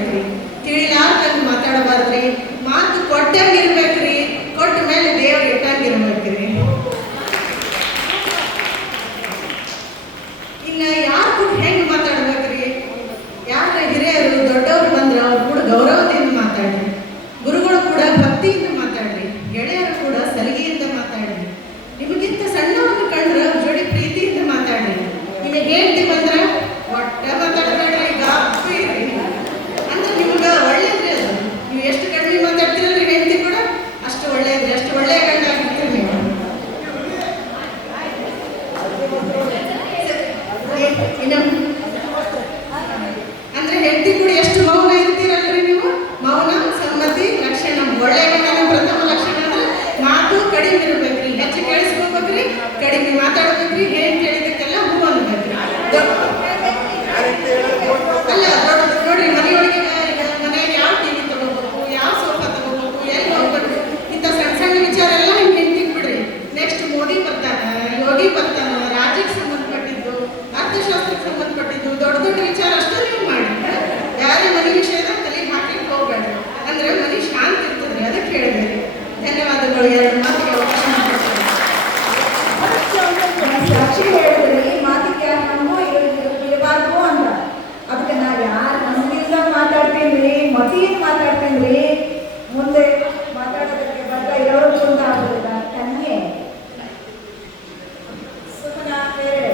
ಮಾತಾಡ್ಬೇಕ್ರಿ, ತಿಳಿಲಾರ್ದಂಗೆ ಮಾತಾಡಬಾರ್ದ್ರಿ, ಮಾತು ಕೊಟ್ಟಂಗಿರ್ಬೇಕ್ರಿ, ಕೊಟ್ಟ ಮೇಲೆ ದೇವ್ರು ಇಟ್ಟಂಗಿರ್ಬೇಕ್ರಿ. ಇನ್ನು ಯಾರು ಕೂಡ ಹೆಂಗೆ ಮಾತಾಡ್ಬೇಕ್ರಿ? ಯಾರ ಹಿರಿಯರು ದೊಡ್ಡವರು ಬಂದ್ರೆ ಅವ್ರು ಕೂಡ ಗೌರವದಿಂದ ಮಾತಾಡ್ರಿ, ಗುರುಗಳು ಕೂಡ ಭಕ್ತಿಯಿಂದ ಮಾತಾಡ್ರಿ, ಗೆಳೆಯರು ಕೂಡ ಸಲಿಗೆಯಿಂದ ಮಾತಾಡ್ರಿ, ನಿಮಗಿಂತ ಸಣ್ಣವನ್ನು ಕಂಡ್ರೆ ಜೋಡಿ ಪ್ರೀತಿಯಿಂದ ಮಾತಾಡ್ರಿ. ನಿಮಗೆ ಹೇಳ್ತಿ ಬಂದ್ರೆ ಒಟ್ಟ ಮಾತಾಡಬೇಡ್ರಿ, ಈಗ ಇರ್ರಿ ಅಂದ್ರೆ ನಿಮ್ಗೆ ಒಳ್ಳೇದ್ರಿ. ಅದು ನೀವು ಎಷ್ಟು ಕಡಿಮೆ ಮಾತಾಡ್ತೀರಲ್ರಿ ಹೇಳ್ತಿ ಕೂಡ ಅಷ್ಟು ಒಳ್ಳೇದ್ರಿ, ಅಷ್ಟು ಒಳ್ಳೆಯ ಗಂಡ ಆಗ್ತೀರಿ ನೀವು. ಇನ್ನು ಅಂದ್ರೆ ಹೆಂಡತಿ ಕೂಡ ಎಷ್ಟು ಮೌನ ಇರ್ತೀರಲ್ರಿ ನೀವು. ಮೌನ ಸಮ್ಮತಿ ಲಕ್ಷಣ, ಒಳ್ಳೆಯ ಗಂಡನ ಪ್ರಥಮ ಲಕ್ಷಣ ಅಂದ್ರೆ ಮಾತು ಕಡಿಮೆ ಇರ್ಬೇಕ್ರಿ, ಹೆಚ್ಚು ಕೇಳಿಸ್ಕೋಬೇಕ್ರಿ, ಕಡಿಮೆ ಮಾತಾಡ್ಬೇಕ್ರಿ, ಏನ್ ಕೇಳಿದಕ್ಕೆಲ್ಲ ಹೂ ಅನ್ಬೇಕ್ರಿ. ಅಲ್ಲ ನೋಡ್ರಿ, ಮನೆಯೊಳಗೆ ಮನೆಯಲ್ಲಿ ಯಾವ ಟಿವಿ ತಗೋಬೇಕು, ಯಾವ ಸೋಫಾ ತಗೋಬೇಕು, ಎಲ್ಲಿ ಹೋಗ್ಬೇಕು, ಇಂಥ ಸಣ್ಣ ಸಣ್ಣ ವಿಚಾರ ಎಲ್ಲ ಹಿಂಗೆ ಹೆಂಡ್ತಿಗೆ ಬಿಡ್ರಿ. ನೆಕ್ಸ್ಟ್ ಮೋದಿ ಬರ್ತಾನ, ಯೋಗಿ ಬರ್ತಾನ, ರಾಜ್ಯಕ್ಕೆ ಸಂಬಂಧಪಟ್ಟಿದ್ದು, ಅರ್ಥಶಾಸ್ತ್ರಕ್ಕೆ ಸಂಬಂಧಪಟ್ಟಿದ್ದು ದೊಡ್ಡ ದೊಡ್ಡ ವಿಚಾರ ಅಷ್ಟೇ ನೀವು ಮಾಡಿ. ಯಾರೇ ಮನೆ ವಿಷಯದ ತಲೆ ಹಾಕಲಿಕ್ಕೆ ಹೋಗ್ಬೇಡ್ರಿ, ಅಂದ್ರೆ ಮನೆ ಶಾಂತಿ ಇರ್ತದ್ರಿ, ಅದಕ್ಕೆ ಹೇಳಿದ್ರಿ. ಧನ್ಯವಾದಗಳು. ಎರಡು ಮಾತಿಗೆ ಅವಕಾಶ ಮಾಡ್ಕೊಡ್ತೀನಿ. ಸಾಕ್ಷಿ ಹೇಳಿದ್ರಿ, ಮಾತಿಗೆ ಯಾರು ನಮಗೂ ಇರಬಾರ್ದು ಅಂತ. ಅದಕ್ಕೆ ನಾವು ಯಾರು ನಮಗಿಲ್ಲ ಮಾತಾಡ್ತೀನಿ, ಮತಿಯಿಂದ ಮಾತಾಡ್ತೀನಿ, ಮುಂದೆ ಮಾತಾಡೋದಕ್ಕೆ ಬರ್ತಾ ಇರೋರು ಕೂಡ ಆಗೋದಿಲ್ಲ. ಕನ್ಯೆ ಸುಮ್ಮನ ಬೇರೆ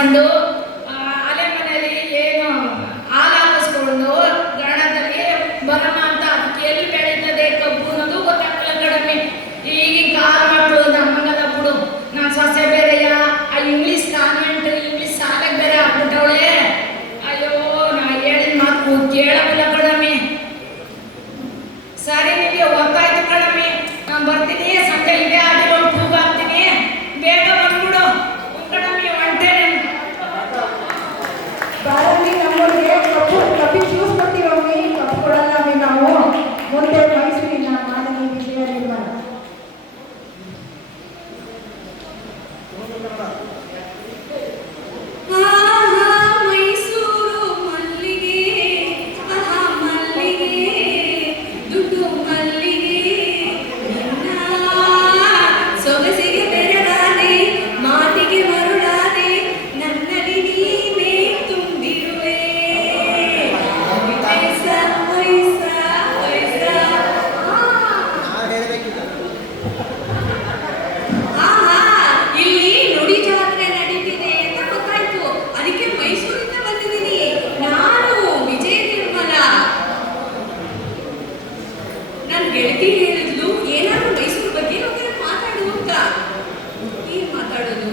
ಮಾಡಿಸ್ಕೊಂಡು ಅಲೆ ಮನೆಯಲ್ಲಿ ಏನು ಹಾಲು ಹಾಕಿಸ್ಕೊಂಡು ಗಣದಲ್ಲಿ ಬರೋಣ ಅಂತ ಅದಕ್ಕೆ ಎಲ್ಲಿ ಬೆಳೀತದೆ ಕಬ್ಬು ಅನ್ನೋದು ಗೊತ್ತಾಗಲ್ಲ ಕಡಿಮೆ. ಈಗಿನ ಕಾಲ ಮಕ್ಕಳು ನಮ್ಮಂಗದ ಬಿಡು. ನಾನು ಸೊಸೆ ಬೇರೆಯ ಆ ಇಂಗ್ಲೀಷ್ ಕಾನ್ವೆಂಟ್ ಇಂಗ್ಲೀಷ್ ಶಾಲೆಗೆ ಬೇರೆ ಹಾಕ್ಬಿಟ್ಟವಳೆ. ಅಯ್ಯೋ ನಾ ಹೇಳಿದ ಮಾತು ಕೇಳಲ್ಲ ಕಡಿಮೆ. ಸರಿ ನಿಮಗೆ ಗೊತ್ತಾಯ್ತು ಕಡಿಮೆ, ನಾನು ಬರ್ತೀನಿ. ಸಂಜೆ ಇದೆ ಆಡಿರೋ ಕೂಗ ಹಾಕ್ತೀನಿ, ಬೇಗ ಬಂದ್ಬಿಡು ಕಡಿಮೆ. ಹೊಂಟೇನೆ ಬಾರಲ್ಲಿ ನಮ್ಮೊಳಗೆ ಕಪ್ಪಿ ಜ್ಯೂಸ್ ಕೊಡ್ತೀವಿ, ಕಪ್ಪು ಕೊಡಲ್ಲ ನಾವು. ಮುಂದೆ ಮೈಸೂರಿನ ಮಾದರಿ ವಿಜಯ ನಿರ್ಮಾಣ. ಮೈಸೂರು ಮಲ್ಲಿಗೆ ಮಲ್ಲಿಗೆ ದುಡ್ಡು ಮಲ್ಲಿಗೆ ಸೊಗಸಿಗೆ ಬೆರಗಾದೆ ಮಾತಿಗೆ ಮರುಳಾದೆ ನನ್ನಲ್ಲಿ ನೀನೇ ತುಂಬಿರುವೆ. ವಯಸ್ಸ ವಯಸ್ಸ ವಯಸ್ಸ ಇಲ್ಲಿ ನುಡಿ ಜಾತ್ರೆ ನಡೀತಿದೆ ಅಂತ ಗೊತ್ತಾಯ್ತು. ಅದಕ್ಕೆ ಮೈಸೂರಿಂದ ಬಂದಿದ್ದೀನಿ. ನಾನು ವಿಜಯ ನಿರ್ಮಲ. ನನ್ನ ಗೆಳತಿ ಹೇಳಿದ್ಲು ಏನಾದ್ರು ಮೈಸೂರು ಬಗ್ಗೆ ಮಾತಾಡು ಅಂತ. ಏನ್ ಮಾತಾಡೋದು?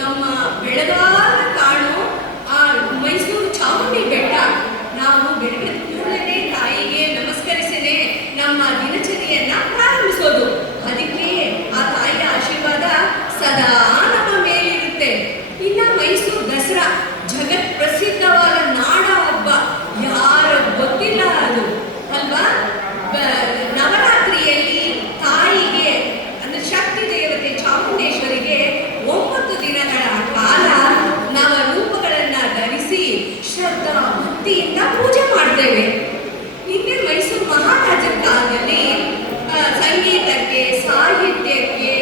ನಮ್ಮ ಬೆಳಗಾದ ಕಾಣು ಆ ಮೈಸೂರು ಚಾಮುಂಡಿ ಬೆಟ್ಟ. ನಾವು ಬೆಳಗ್ಗೆ ಕೂಡಲೇ ತಾಯಿಗೆ ನಮಸ್ಕರಿಸೇನೆ ನಮ್ಮ ದಿನಚರಿಯನ್ನ ಪ್ರಾರಂಭಿಸೋದು. ಅದಕ್ಕೆ ಆ ತಾಯಿಯ ಆಶೀರ್ವಾದ ಸದಾ ನಮ್ಮ ಮೇಲಿರುತ್ತೆ. ಇನ್ನ ಮೈಸೂರು ದಸರಾ ಜಗತ್ ಪ್ರಸಿದ್ಧವಾದ ನಾಡ ಹಬ್ಬ, ಯಾರ ಗೊತ್ತಿಲ್ಲ ಅದು ಅಲ್ವಾ? ನವರಾತ್ರಿಯಲ್ಲಿ ತಾಯಿಗೆ ಅಂದ್ರೆ ಶಕ್ತಿ ದೇವತೆ ಚಾಮುಂಡೇಶ್ವರಿಗೆ 9 ದಿನಗಳ ಕಾಲ ನವರೂಪಗಳನ್ನ ಧರಿಸಿ ಶ್ರದ್ಧಾ ಭಕ್ತಿಯಿಂದ ಪೂಜೆ ಮಾಡ್ತೇವೆ. ಹಿಂದೆ ಮೈಸೂರು ಮಹಾರಾಜರ ಕಾಲದಲ್ಲಿ ಸಂಗೀತಕ್ಕೆ, ಸಾಹಿತ್ಯಕ್ಕೆ,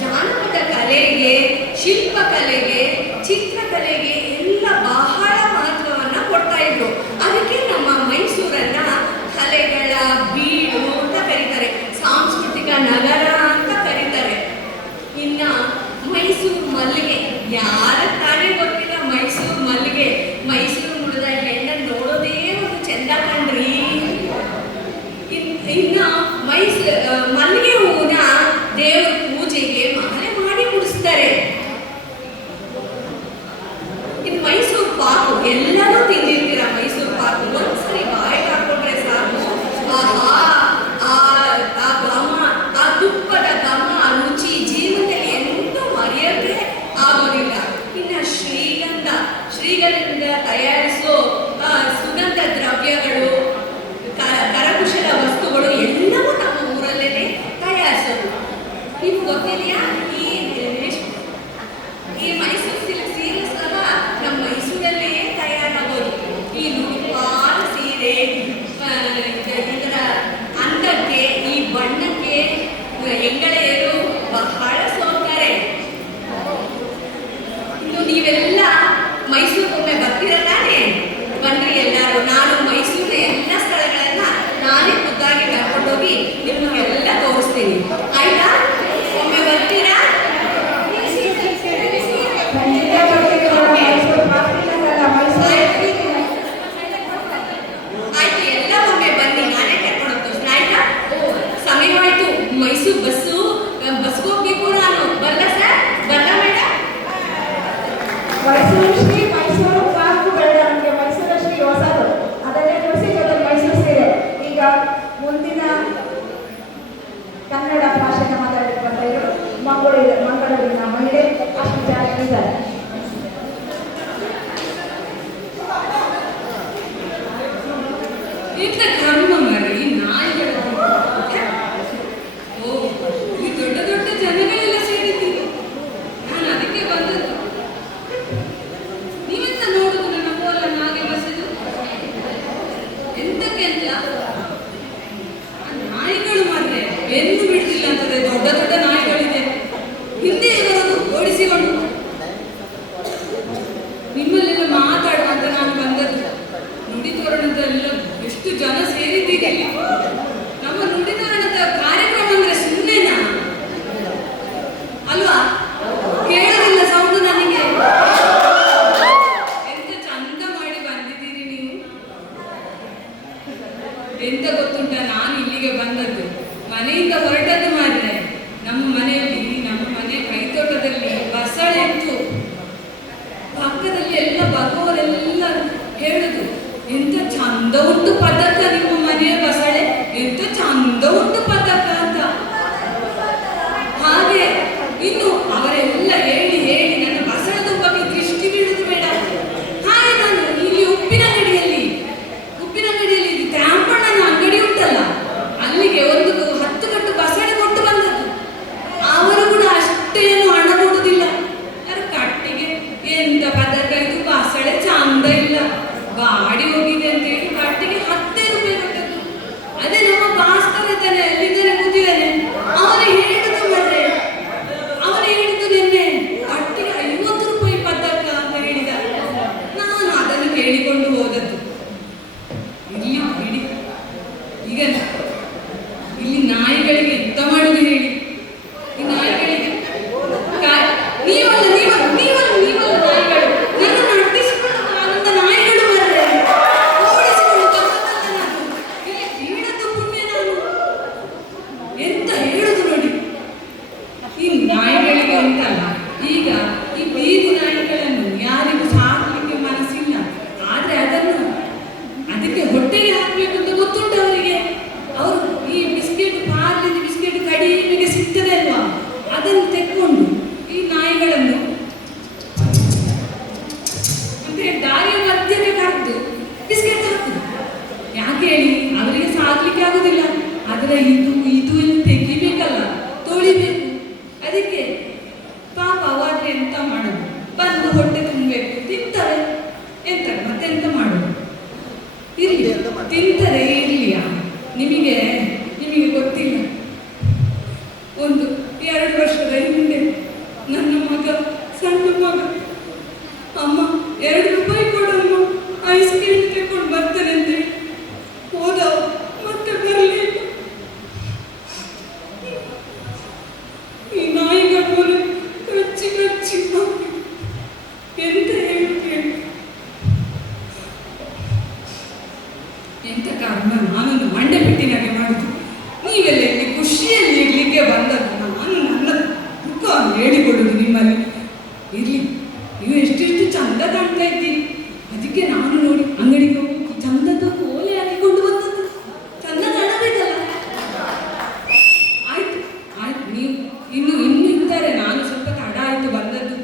ಜಾನಪದ ಕಲೆಗೆ, ಶಿಲ್ಪಕಲೆಗೆ, ಚಿತ್ರಕಲೆಗೆ ಎಲ್ಲ ಬಹಳ ಮಹತ್ವವನ್ನ ಕೊಡ್ತಾ ಇದ್ರು. ಅದಕ್ಕೆ ನಮ್ಮ ಮೈಸೂರನ್ನ ಕಲೆಗಳ ಬೀಡು ಅಂತ ಕರೀತಾರೆ, ಸಾಂಸ್ಕೃತಿಕ ನಗರ ಅಂತ ಕರೀತಾರೆ. ಇನ್ನ ಮೈಸೂರು ಮಲ್ಲಿಗೆ, ಯಾರ ತಾನೇ ಗೊತ್ತಿಲ್ಲ ಮೈಸೂರು ಮಲ್ಲಿಗೆ. ಮೈಸೂರು ಮುಡಿದ ಹೆಣ್ಣನ್ನು ನೋಡೋದೇ ಒಂದು ಚೆಂದ ಕಣ್ರಿ. ಇನ್ನ ಮಲ್ಲಿಗೆ ಹೂವನ್ನ ದೇವರ ಪೂಜೆಗೆ ಮಾಲೆ ಮಾಡಿ ಮುಡಿಸ್ತಾರೆ. ಇನ್ನು ಮೈಸೂರು ಪಾಕು ಎಲ್ಲರೂ ತಿಂದಿರ್ತೀರ. ಮೈಸೂರು ಪಾಕು ಒಂದ್ಸರಿ ಬಾಯಿಗೆ ಹಾಕೊಂಡ್ರೆ ಸಾಕು, ಆಹಾ ಆ ಘಮ, ಆ ತುಪ್ಪದ ಘಮ, ರುಚಿ ಜೀವನದಲ್ಲಿ ಎಂದೂ ಮರೆಯೋದೇ ಆಗೋದಿಲ್ಲ. ಇನ್ನು ಶ್ರೀಗಂಧ ತಯಾರಿಸೋ ಸುಗಂಧ ದ್ರವ್ಯಗಳು, ಕರಕುಶಲ ವಸ್ತುಗಳು ಎಲ್ಲವೂ ನಮ್ಮ ಊರಲ್ಲೇ ತಯಾರಿಸೋದು. ನಿಮ್ಗೆ ಗೊತ್ತಿದೆಯಾ? ಈ ಮೈಸೂರು ಸಿಲ್ಕ್ ಸೀರೆ ಸಹ ನಮ್ಮ ಮೈಸೂರಲ್ಲೇ ತಯಾರಾಗೋದು. ಈ ನುಡಿಪಾದ ಸೀರೆ ಇದರ ಅಂದಕ್ಕೆ, ಈ ಬಣ್ಣಕ್ಕೆ ಹೆಂಗಳೆಯರು ಬಹಳ ಸೋತಾರೆ. ಇನ್ನು ನೀವೆಲ್ಲ ಮೈಸೂರಿಗೊಮ್ಮೆ ಬರ್ತೀರಲ್ಲಾನೆ? ಬನ್ರಿ ಎಲ್ಲರೂ. ನಾನು ಮೈಸೂರಿನ ಎಲ್ಲ ಸ್ಥಳಗಳನ್ನ ನಾನೇ ಖುದ್ದಾಗಿ ಕರ್ಕೊಂಡೋಗಿ ನಿಮಗೆಲ್ಲ ತೋರಿಸ್ತೀನಿ. ಆಯ್ತಾ? ಒಮ್ಮೆ ಬರ್ತೀರಾ? ಆಯ್ತು, ಎಲ್ಲ ಒಮ್ಮೆ ಬನ್ನಿ, ನಾನೇ ಕರ್ಕೊಂಡು ತೋರಿಸ್ತೀನಿ. ಆಯ್ತಾ? ಸಮಯವಾಯ್ತು. ಮೈಸೂರು ಬಸ್ಗೆ ಹೋಗ್ಬೇಕು ನಾನು. ಬರಲ್ಲ ಸರ್? ಬರಲ್ಲ ಮೇಡಮ್? ಮೈಸೂರು ಶ್ರೀ ಮೈಸೂರು ಪಾರ್ಕ್ ಬೇಡ ನಮಗೆ. ಮೈಸೂರು ಶ್ರೀ ಹೊಸದು ಅದನ್ನೇ ಕೊಡಿಸಿ ಜೊತೆ ಮೈಸೂರು ಸೀರೆ. ಈಗ ಮುಂದಿನ ಕನ್ನಡ ಭಾಷೆನ ಮಾತಾಡಲಿಕ್ಕೆ ಬಂದ ಇವರು ಮಂಗಳೂರಿನ ಮಹಿಳೆ ಅಷ್ಟು ಜನ ಇದ್ದಾರೆ. ಇಂಥ ಕರ್ಮ ಮರಿ ನಾಯಿಗಳು. ಓ, ಈ ದೊಡ್ಡ ದೊಡ್ಡ ಜನಗಳೆಲ್ಲ ಸೇರಿದ್ದೀರಿ. ನಾನು ಅದಕ್ಕೆ ಬಂದದ್ದು. ನೀವೆಂತ ನೋಡುದು ನನ್ನ ಬೋಲನ್ನು ಹಾಗೆ ಬಸದು? ಎಂತಕ್ಕೆ ಅಂತ ನಾಯಿಗಳು ಮಾರ್ರೆ ಬೆನ್ನು ಬಿಡುದಿಲ್ಲ ಅಂತದೆ. ದೊಡ್ಡ ದೊಡ್ಡ ನಾಯಿಗಳಿದೆ, ಹಿಂದೆ ಬರೋದು ಓಡಿಸಿಕೊಂಡು. ನಿಮ್ಮಲ್ಲೆಲ್ಲ ಮಾತಾಡುವಂತ ನಾನು ಬಂದದ್ದು. ನುಡಿ ತೋರಣದಲ್ಲ ಎಷ್ಟು ಜನ ಸೇರಿದ್ದೀರಿ. ನಮ್ಮ ನುಡಿ ತೋರಣದ ಕಾರ್ಯಕ್ರಮ ಅಂದ್ರೆ ಸುಮ್ಮನೆನಾ? ಅಲ್ವಾ? ಕೇಳೋದಿಲ್ಲ ಸೌಂಡು ನನಗೆ. ಎಂತದ್ದು ಮಾರ್ರೆ, ನಮ್ಮ ಮನೆಯಲ್ಲಿ ನಮ್ಮ ಮನೆ ಕೈತೋಟದಲ್ಲಿ ಬಸಳೆ ಇತ್ತು. ಪಕ್ಕದಲ್ಲಿ ಎಲ್ಲ ಬರುವವರೆಲ್ಲ ಹೇಳುದು, ಎಂತ ಚಂದ ಉಂಟು ಪದಕ ನಿಮ್ಮ ಮನೆಯ ಬಸಳೆ, ಎಂತ ಚಂದ ಉಂಟು ಪದಕ ಅಂತ. ಹಾಗೆ ಇನ್ನು ಅವರೆಲ್ಲ ಹೇಳಿ ಹೇಳಿ ನನ್ನ ಬಸಳದ ಬಗ್ಗೆ ದೃಷ್ಟಿ ಬೀಳುದು ಬೇಡ. ಹಾಗೆ ನಾನು ಇಲ್ಲಿ ಉಪ್ಪಿನಂಗಡಿಯಲ್ಲಿ ತ್ಯಾಂಪಣ್ಣನ ಅಂಗಡಿ ಉಂಟಲ್ಲ, ಅಲ್ಲಿಗೆ ಒಂದು 10 ಕಟ್ಟು ಬಸಳೆ ಕೊಟ್ಟು ಬಂದದ್ದು. ಅವರು ಕೂಡ ಅಷ್ಟೇನು ಹಣ ಕೊಡುದಿಲ್ಲ. ಯಾರು ಕಟ್ಟಿಗೆ ಎಂತ ಪದಕ ಇದು, ಬಸಳೆ ಚಂದ ಇಲ್ಲ, ಬಾಡಿ ಹೋಗಿದೆ ಅಂತ ಹೇಳಿ ಕಟ್ಟಿಗೆ 10 ರೂಪಾಯಿ ಕೊಟ್ಟದ್ದು. ಅದೇ ನಮ್ಮ ಭಾಸ್ಕರ ಇದ್ದಾನೆ, ಅಲ್ಲಿದ್ದಾನೆ ಕೂತಿದ್ದಾನೆ, ಅವನು ಹೇಳಿದ್ದು ಮಾರ್ರೆ, ಅವನು ಹೇಳಿದ್ದು ನಿನ್ನೆ ಕಟ್ಟಿಗೆ 50 ರೂಪಾಯಿ ಪದಕ ಅಂತ ಹೇಳಿದ. ನಾನು ಅದನ್ನು ಕೇಳಿಕೊಂಡು ಹೋದದ್ದು. ಇಲ್ಲಿ ಬಿಡಿ, ಈಗ ಇಲ್ಲಿ ನಾಯಿಗಳಿಗೆ ಎಂತ ಮಾಡುದು ಹೇಳಿ? ಈ ನಾಯಿಗಳಿಗೆ ನೀವಲ್ಲ ನಾಯಿಗಳು, ನನ್ನನ್ನು ಅಟ್ಟಿಸಿಕೊಂಡು ಆನಂದ ನಾಯಿಗಳು ಮಾರ್ರೆ. ಓಡಿಸಿಕೊಂಡು ತಂದದ್ದಲ್ಲ ನಾನು, ಇಲ್ಲಿ ಬೀಳದ್ದು ಪುಣ್ಯ ನಾನು. ಎಂತ ಹೇಳುದು ನೋಡಿ, ಈ ನಾಯಿಗಳಿಗೆ ಉಂಟಲ್ಲ, ಈಗ ಈ ಬೀದಿ ನಾಯಿಗಳನ್ನು ಯಾರಿಗೂ ಸಾಕಲಿಕ್ಕೆ ಮನಸ್ಸಿಲ್ಲ. ಆದ್ರೆ ಅದಕ್ಕೆ ಹೊಟ್ಟೆಗೆ ಹಾಕಬೇಕು ಅಂತ ಗೊತ್ತುಂಟು ಅವರಿಗೆ. ಅವರು ಈ ಬಿಸ್ಕೆಟ್, ಪಾರ್ಲಿನ ಬಿಸ್ಕೆಟ್ ಕಡಿಮೆಗೆ ಸಿಗ್ತದೆ ಅಲ್ವಾ, ಅದನ್ನು ತೆಕ್ಕೊಂಡು ಈ ನಾಯಿಗಳನ್ನು ಮತ್ತೆ ದಾರಿಯ ಮಧ್ಯಕ್ಕೆ ಕರೆದು ಬಿಸ್ಕೆಟ್ ಹಾಕುದು. ಯಾಕೆ ಹೇಳಿ? ಅವರಿಗೆ ಸಾಕ್ಲಿಕ್ಕೆ ಆಗುದಿಲ್ಲ. ಆದ್ರೆ ಇದು ತೆಗಿಬೇಕಲ್ಲ, ತೊಳಿಬೇಕು. ಅದಕ್ಕೆ ಪಾಪ ಅವಾದ್ರೆ ಎಂತ ಮಾಡುದು, ಬಂದು ಹೊಟ್ಟೆ ತುಂಬಬೇಕು, ತಿಂತಾರೆ, ಮತ್ತೆಂತ ಮಾಡುದು? ಇರ್ಲಿ, ತಿಂತಾರೆ, ಇರ್ಲಿಯಾ? ನಿಮಗೆ ಗೊತ್ತಿಲ್ಲ. ಒಂದು 2 ವರ್ಷದ ಹಿಂದೆ ನನ್ನ ಮಗ, ಸಣ್ಣ ಮಗ, ಅಮ್ಮ 2 ರೂಪಾಯಿ ಕೊಡಮ್ಮ, ಐಸ್ ಕ್ರೀಮ್ ತೆಕೊಂಡು ಬರ್ತೇನೆ ಅಂತ ಹೋದ, ಮತ್ತೆ ಬರಲಿಲ್ಲ. ಈ ನಾಯಿಗಳು ಕಚ್ಚಿ ಎಂತ ಹೇಳ್ತೇನೆ? ಎಂತ ಕಾರಣ ನಾನೊಂದು ಮಂಡೆ ಪೆಟ್ಟಿನಾಗೆ ಮಾಡುದು. ನೀವೆಲ್ಲ ಇಲ್ಲಿ ಖುಷಿಯಲ್ಲಿ ಇರ್ಲಿಕ್ಕೆ ಬಂದದ್ದು, ನಾನು ನನ್ನ ದುಃಖ ಹೇಳಿಕೊಡುದು ನಿಮ್ಮಲ್ಲಿ. ಇರ್ಲಿ, ನೀವು ಎಷ್ಟೆಷ್ಟು ಚಂದ ಕಾಣ್ತಾ ಇದ್ದೀರಿ. ಅದಕ್ಕೆ ನಾನು ನೋಡಿ ಅಂಗಡಿಗೆ ಹೋಗಿ ಚಂದದ ಓಲೆ ಹಾಕಿಕೊಂಡು ಬಂದದ್ದು. ಚಂದ ಕಾಣಬೇಕಲ್ಲ. ಆಯ್ತು, ನೀವು ಇನ್ನು ಇದ್ದಾರೆ. ನಾನು ಸ್ವಲ್ಪ ತಡ ಆಯ್ತು ಬಂದದ್ದು.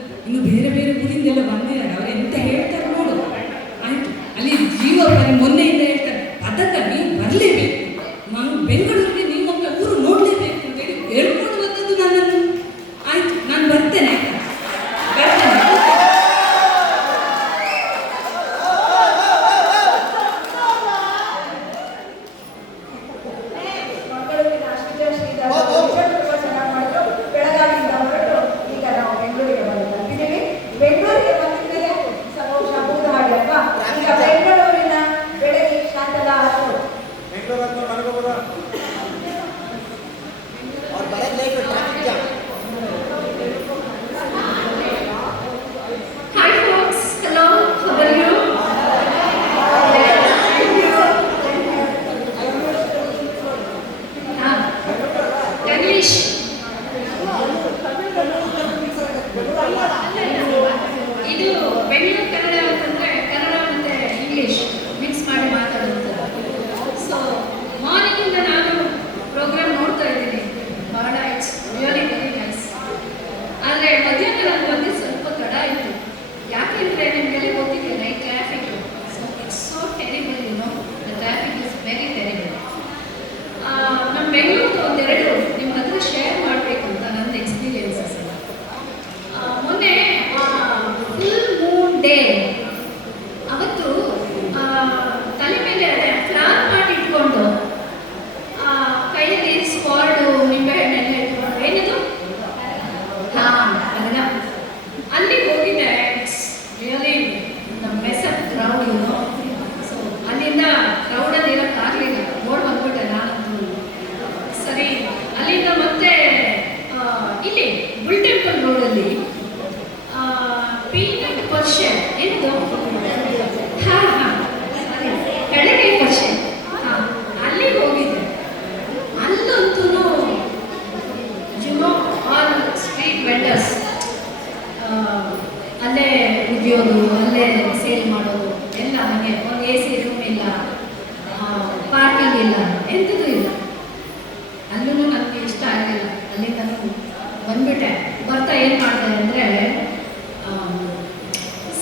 ಏನು ಮಾಡಿದೆ ಅಂದರೆ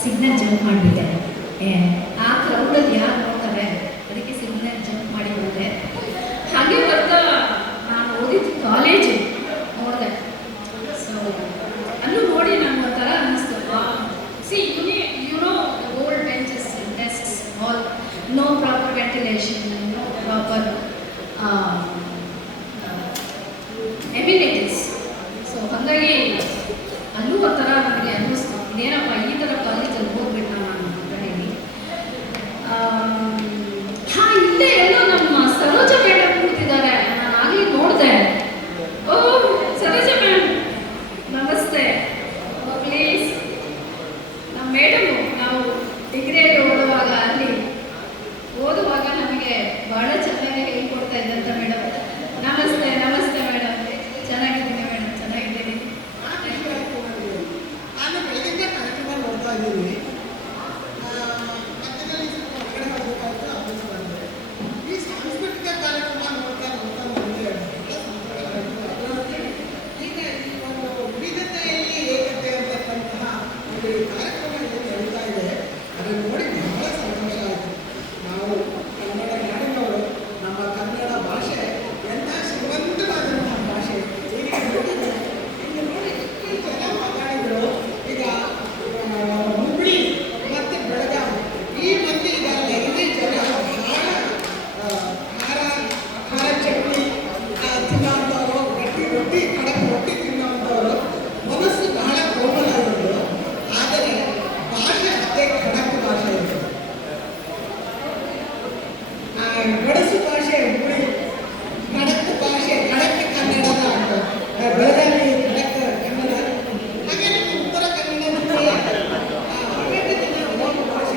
ಸಿಗ್ನಲ್ ಜಂಪ್ ಮಾಡಿಬಿಟ್ಟೆ. ಆ ಕ್ರೌಡಲ್ಲಿ ಯಾರು ನೋಡ್ತಾರೆ, ಅದಕ್ಕೆ ಸಿಗ್ನಲ್ ಜಂಪ್ ಮಾಡಿ ಹೋದೆ. ಹಾಗೆ ಬರ್ತಾ ನಾನು ಓದಿದ್ದು ಕಾಲೇಜು ನೋಡಿದೆ. ಸೊ ಅಲ್ಲೂ ನೋಡಿ ನನಗೆ ಒಂಥರ ಅನ್ನಿಸ್ತು, see you know old benches desks all, no proper ventilation, no proper amenities. So ಹಾಗಾಗಿ ಅಲ್ಲೂ ಒಂಥರ ನನಗೆ ಅನ್ನಿಸ್ತು, ಇದೇನಪ್ಪ ಈ ಥರ ಕಾಲೇಜಲ್ಲಿ ಹೋಗ್ಬಿಟ್ಟು ನಾನು ಕಡೆಯಲ್ಲಿ. ಹಾಂ, ಇಲ್ಲೇ ಎಲ್ಲೋ ನಮ್ಮ ಸರೋಜ ಮೇಡಮ್ ಕೂತಿದ್ದಾರೆ, ನಾನು ಆಗಲಿ ನೋಡಿದೆ. ಓ ಸರೋಜ ಮ್ಯಾಮ್ ನಮಸ್ತೆ. ಪ್ಲೀಸ್, ನಮ್ಮ ಮೇಡಮು ನಾವು ಡಿಗ್ರಿಯಲ್ಲಿ ಓದುವಾಗ ನಮಗೆ ಬಹಳ ಚೆನ್ನಾಗಿ ಹೇಳ್ಕೊಡ್ತಾ ಇದ್ದಂಥ ಮೇಡಮ್. ನಮಸ್ತೆ ನಮಸ್ತೆ ಮೇಡಮ್. ಚೆನ್ನಾಗಿದ್ದೀನಿ ಮೇಡಮ್, ಚೆನ್ನಾಗಿದ್ದೀನಿ. ನಾನು ಬೆಳಗ್ಗೆ ಕಾರ್ಯಕ್ರಮ ನೋಡ್ತಾ ಇದ್ದೀನಿ. ಮಧ್ಯದಲ್ಲಿ ಹೊರಗಡೆ ಹೋಗಬೇಕಾಯ್ತು, ಆಫೀಸ್ ಬಂದೆ. ಈ ಸಾಂಸ್ಕೃತಿಕ ಕಾರ್ಯಕ್ರಮ ನೋಡ್ತಾ ನನಗೆ ಅದರಲ್ಲಿ ಈಗ ಈ ಒಂದು ವಿವಿಧತೆಯಲ್ಲಿ ಏಕತೆ ಅಂತಕ್ಕಂತಹ ಒಂದು ಕಾರ್ಯಕ್ರಮ ಏನು ನಡೀತಾ ಇದೆ, ಅದನ್ನು ನೋಡಿ ಬಹಳ ಸಂತೋಷ ಆಯಿತು. ನಾವು ಕನ್ನಡ ನಾಡಿನವರು, ನಮ್ಮ ಕನ್ನಡ ಭಾಷೆ ಎಂಥ ಶ್ರೀಮಂತವಾದಂತಹ ಭಾಷೆ. ಈಗ ನೋಡಿ ಎಷ್ಟು ಜನ ಮಾತಾಡಿದ್ರು. ಈಗ ಹುಬ್ಬಳ್ಳಿ ಮತ್ತು ಬೆಳಗಾವಿ ಈ ಮಂದಿ ಇದ್ದಾರೆ, ಇಲ್ಲಿ ಜನ ಖಾರ ಚಟ್ನಿ ತಿನ್ನೋಂಥವ್ರು, ರೊಟ್ಟಿ ಖಡಕ್ ರೊಟ್ಟಿ ತಿನ್ನೋಂಥವ್ರು, ಮನಸ್ಸು ಬಹಳ ಕೋಮಲ ಇರೋದು. ಆದರೆ ಭಾಷೆ ಅಷ್ಟೇ ಖಡಕ್ ಭಾಷೆ ಇದೆ. ಗಡಸು ಭಾಷೆ ಹುಬ್ಬಳ್ಳಿ, ಖಡಕ್ ಭಾಷೆ, ಖಡಕ್ ಕನ್ನಡದ ಬೆಳಗಾವಿ ಖಡಕ್ ಕನ್ನಡ. ಹಾಗೆ ನಮ್ಮ ಉತ್ತರ ಕನ್ನಡದಲ್ಲಿ ಹಾಗಾಗಿ ಜನ ಹೋಗೋ ಭಾಷೆ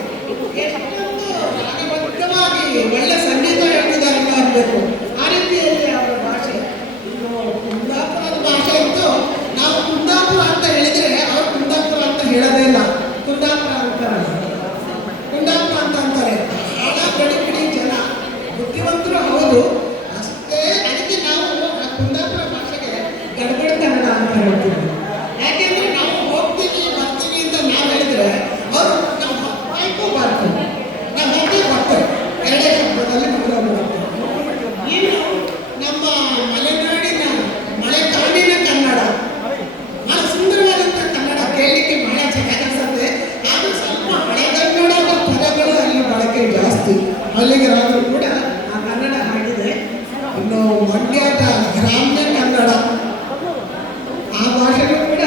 ಎಷ್ಟೊಂದು ರಾಗಬದ್ಧವಾಗಿ ಒಳ್ಳೆ ಸಂಗೀತ ಹೇಳ್ತಿದ್ದಾರೆ ಅನ್ನಬೇಕು. ಆ ರೀತಿಯಲ್ಲಿ ಅವರ ಭಾಷೆ. ಇನ್ನು ಕುಂದಾಪುರದ ಭಾಷೆ ಅಂತೂ ನಾವು ಕುಂದಾಪುರ ಅಂತ ಹೇಳಿದರೆ ಅವರು ಕುಂದಾಪುರ ಅಂತ ಹೇಳೋದೇ ಇಲ್ಲ, ಕುಂದಾಪುರ ಅಂತಾರೆ, ಕುಂದಾಪುರ ಅಂತ ಅಂತಾರೆ. ಬಹಳ ಗಡಿಬಿಡಿ ಜನ, ಬುದ್ಧಿವಂತರು ಹೌದು, ಅಷ್ಟೇ. ಅದಕ್ಕೆ ನಾವು ಆ ಕುಂದಾಪುರ ಭಾಷೆಗೆ ಗಡಬಡ ಕನ್ನಡ ಅಂತ ಹೇಳ್ತೀವಿ. ಯಾಕೆಂದ್ರೆ ನಾವು ಹೋಗ್ತೀವಿ ಬರ್ತೀವಿ ಅಂತ ನಾವು ಹೇಳಿದ್ರೆ ಅವರು ನಾವು ಹಾಕೋಬಾರ್ದು, ನಾವು ಹೋಗಿ ಬರ್ತೇವೆ, ಎರಡೇ ಶಬ್ದದಲ್ಲಿ ಮುಗಿದೋಗ್ಬಿಡುತ್ತೆ. ಇನ್ನು ನಮ್ಮ ಮಲೆನಾಡಿನ ಮಳೆಗಾಡಿನ ಕನ್ನಡ ಬಹಳ ಸುಂದರವಾದಂಥ ಕನ್ನಡ, ಕೇಳಲಿಕ್ಕೆ ಬಹಳ ಚೆನ್ನಾಗಿರ್ತದೆ. ಆದರೂ ಸ್ವಲ್ಪ ಹಳೆಗನ್ನಡದ ಪದಗಳು ಅಲ್ಲಿ ಬಳಕೆ ಜಾಸ್ತಿ. ಅಲ್ಲಿಗರಾದರೂ ಕೂಡ ಆ ಕನ್ನಡ ಹಾಗಿದೆ. ಇನ್ನು ಮಂಡ್ಯದ ಗ್ರಾಮ್ಯ ಕನ್ನಡ, ಆ ಭಾಷೆಗೂ ಕೂಡ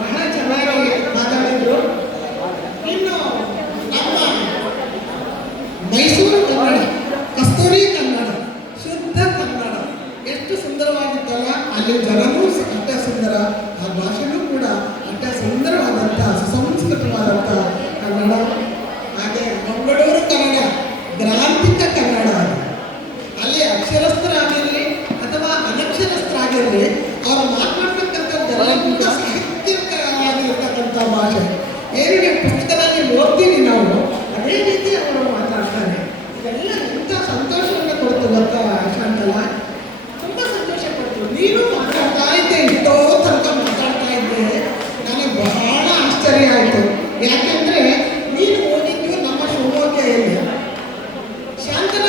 ಬಹಳ ಚೆನ್ನಾಗಿ ಮಾತಾಡಿದ್ರು. ಇನ್ನು ನಮ್ಮ ಮೈಸೂರು ಕನ್ನಡ, ಕಸ್ತೂರಿ ಕನ್ನಡ, ಶುದ್ಧ ಕನ್ನಡ ಎಷ್ಟು ಸುಂದರವಾಗಿತ್ತಲ್ಲ. ಅಲ್ಲಿ ಜನನೂ ಅಷ್ಟೇ ಸುಂದರ, ಆ ಭಾಷೆನೂ ಕೂಡ ಅಷ್ಟೇ ಸುಂದರವಾದಂಥ ಸುಸಂಸ್ಕೃತವಾದಂಥ ಕನ್ನಡ. ಹಾಗೆ ಮಂಗಳೂರು ಕನ್ನಡ ಗ್ರಾಂಥಿಕ ಕನ್ನಡ. ಅಲ್ಲಿ ಅಕ್ಷರಸ್ಥರಾಗಿರಲಿ ಅಥವಾ ಅನಕ್ಷರಸ್ಥರಾಗಿರಲಿ ಅವರು ಮಾತನಾಡ್ತಕ್ಕಂಥದ್ದೆಲ್ಲ ಕೂಡ ಸಾಹಿತ್ಯಿಕವಾಗಿರ್ತಕ್ಕಂಥ ಭಾಷೆ. ಏನು ನೀವು ಪುಸ್ತಕದಲ್ಲಿ ಓದ್ತೀವಿ ನಾವು, ಅದೇ ರೀತಿ ಅವರು ಮಾತಾಡ್ತಾರೆ. ಇದೆಲ್ಲ ಎಂಥ ಸಂತೋಷವನ್ನು ಕೊಡ್ತು ಗೊತ್ತಾ ಶಾಂತಲ? ತುಂಬ ಸಂತೋಷ ಕೊಡ್ತು. ನೀನು ಮಾತಾಡ್ತಾ ಇದ್ದೆ, ಇಷ್ಟೋ ತನಕ ಮಾತಾಡ್ತಾ ಇದ್ದೆ, ನನಗೆ ಬಹಳ ಆಶ್ಚರ್ಯ ಆಯಿತು. ಯಾಕೆಂದರೆ ನೀನು ಓದಿದ್ದು ನಮ್ಮ ಶಿವಮೊಗ್ಗದಲ್ಲಿ. ಶಾಂತಲ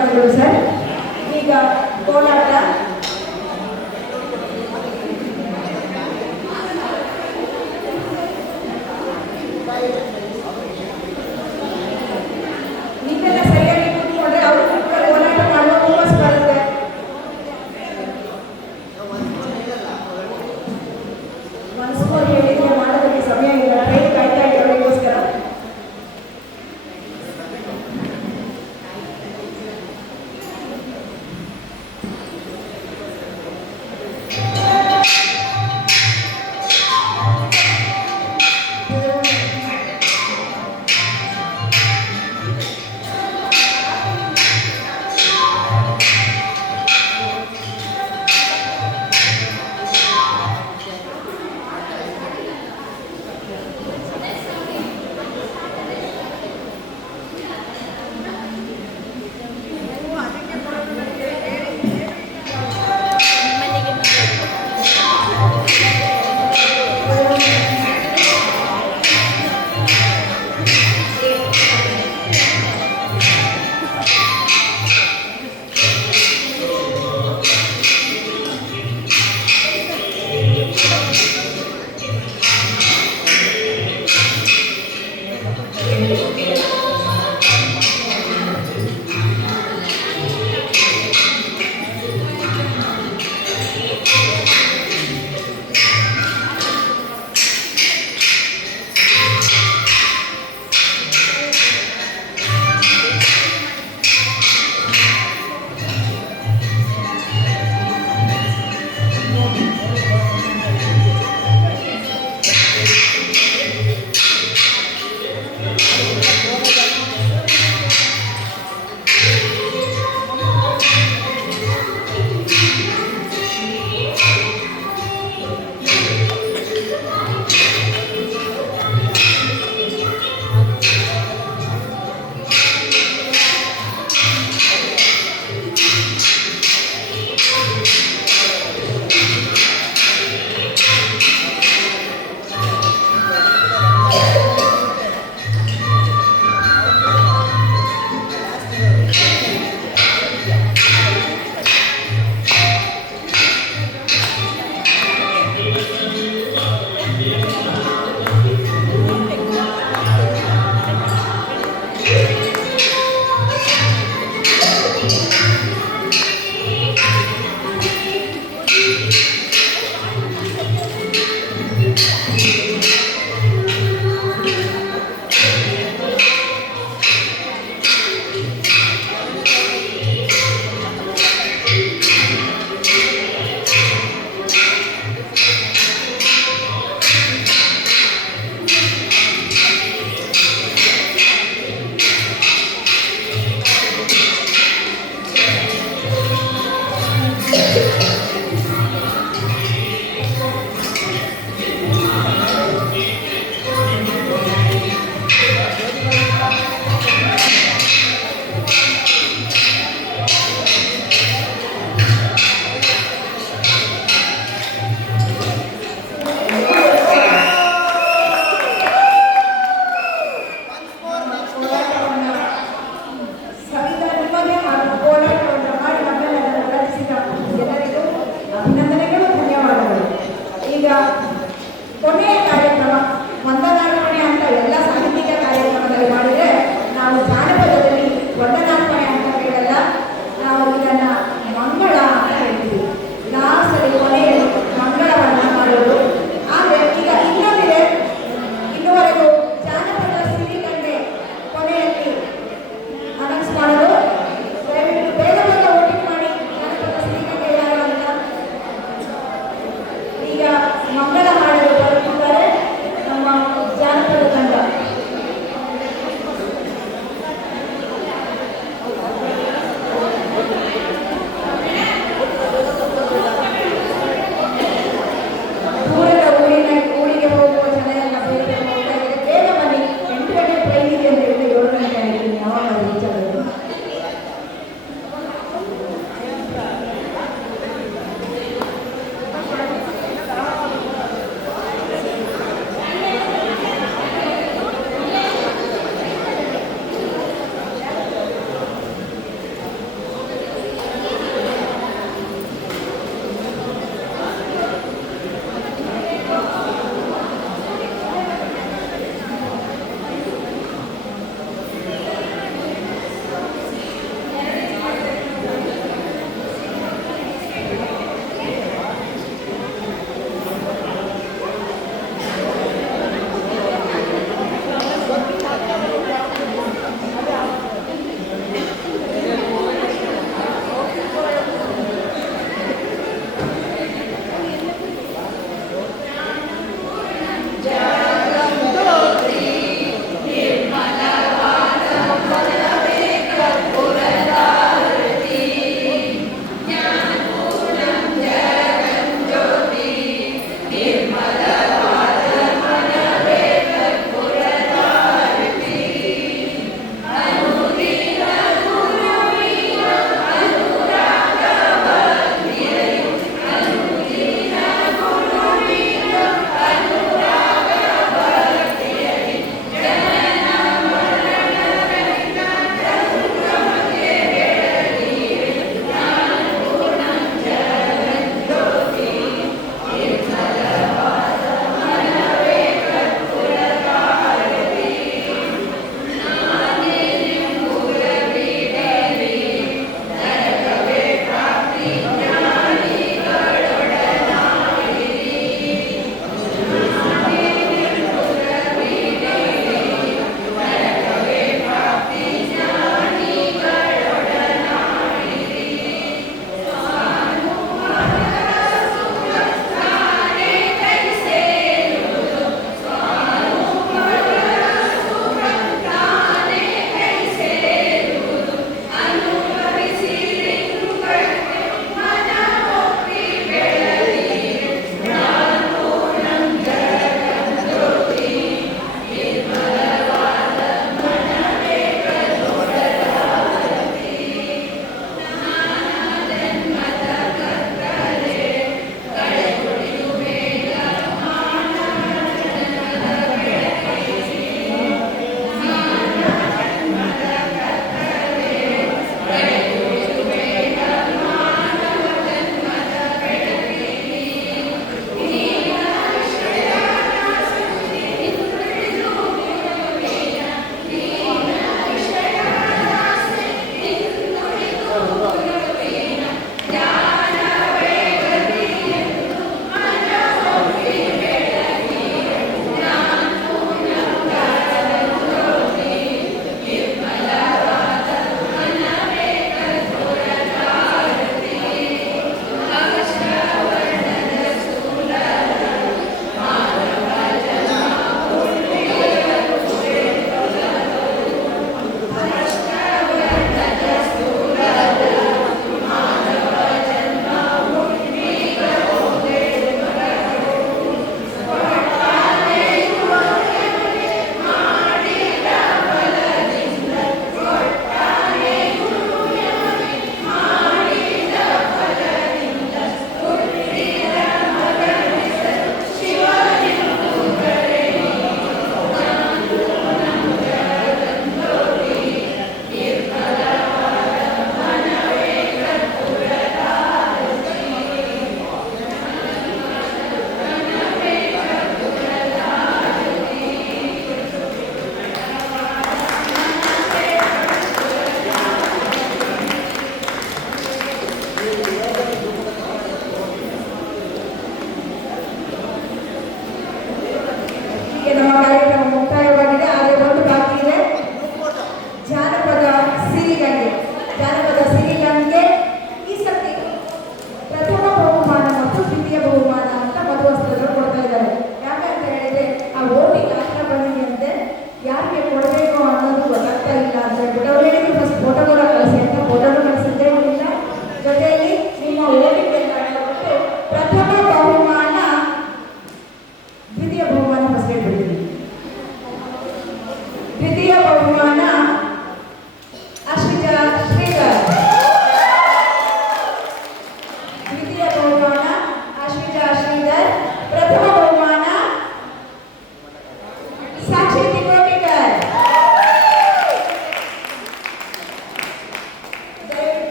ಧನ್ಯವಾದಗಳು ಸರ್. ಈಗ ಕೋಲಾಟ. ನೀವೆಲ್ಲ ಸರಿಯಾಗಿ ಕೂತ್ಕೊಂಡ್ರೆ ಅವರು ಕೂಡ ಕೋಲಾಟ ಮಾಡುವ ವಾಪಸ್ ಬರುತ್ತೆ. ಮನಸ್ಸು ಹೇಳಿದ್ರೆ ಮಾಡೋದಕ್ಕೆ ಸಮಯ ಇಲ್ಲ. ಟ್ರೈನ್ ಕಾಯ್ತಾ ಇರೋರಿಗೋಸ್ಕರ.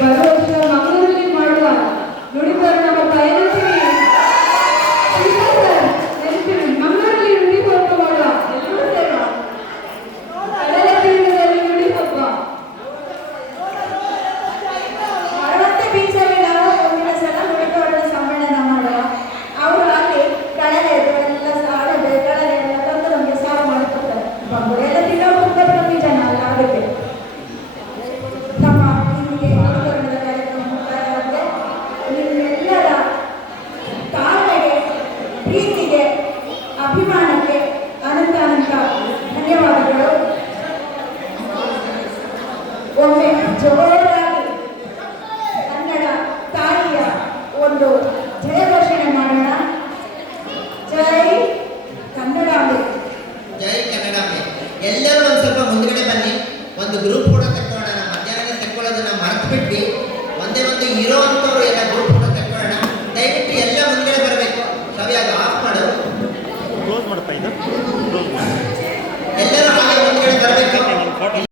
ಬರುವ ವರ್ಷ ಮಂಗಳೂರಲ್ಲಿ ಮಾಡುವ ನುಡಿಬರ ನಮ್ಮ ಪಯಣಕ್ಕೆ ನೆನಪಿರಿ. ಮಂಗಳೂರಲ್ಲಿ ನುಡಿ ಹಬ್ಬ ಮಾಡುವ ಎಲ್ಲರೂ ಸೇರುವ ಕಡಲ ತೀರದಲ್ಲಿ ನುಡಿ ಹಬ್ಬ. ಮರವಂತೆ ಬೀಚಲ್ಲಿ ನಾವು ಮುಂದಿನ ಸಲ ನುಡಿಬರ ಸಮ್ಮೇಳನ ಮಾಡುವ. ಅವರು ಅಲ್ಲಿ ಕಡಲೆ ಎಲ್ಲ ಸಾರದೆ ಕಡಲೆ ಎಲ್ಲ ತಂದು ನಮಗೆ ಸಾರು ಮಾಡಿಕೊಡ್ತಾರೆ. ಬಂಗುಡೆ ಎಲ್ಲ ತಿನ್ನೋ ಕಮ್ಮಿ ಜನ ಅಲ್ಲ, ಅದಕ್ಕೆ ನಮ್ಮ ಇಲ್ಲಿಗೆ ನುಡಿಬರಣದ ಕಾರ್ಯಕ್ರಮ ಮುಕ್ತಾಯವಾಗಿದೆ. ನಿಮ್ಮೆಲ್ಲರ ತಾಳ್ಮೆಗೆ, ಪ್ರೀತಿಗೆ, ಅಭಿಮಾನಕ್ಕೆ ಅನಂತ ಅನಂತ ಧನ್ಯವಾದಗಳು. ಒಮ್ಮೆ ಜೋರಾಗಿ ಕನ್ನಡ ತಾಯಿಯ ಒಂದು ಜಯ ಘೋಷಣೆ ಮಾಡೋಣ. ಜೈ ಕನ್ನಡಾಂಬೆ. ಜೈ ಕನ್ನಡಾಂಬೆ. ಎಲ್ಲರೂ ಒಂದು ಸ್ವಲ್ಪ ಮುಂದ್ಗಡೆ ಬನ್ನಿ. ಒಂದು ಗ್ರೂಪ್ ಕೂಡ ತೆಕ್ಕೊಳ್ಳೋಣ. ಮಧ್ಯಾಹ್ನ ತೆಕ್ಕೊಳ್ಳೋದನ್ನ ಮರ್ತು ಬಿಟ್ಟು ಒಂದೇ ಒಂದು ಇರೋ ಅಂಥವ್ರು ಎಲ್ಲ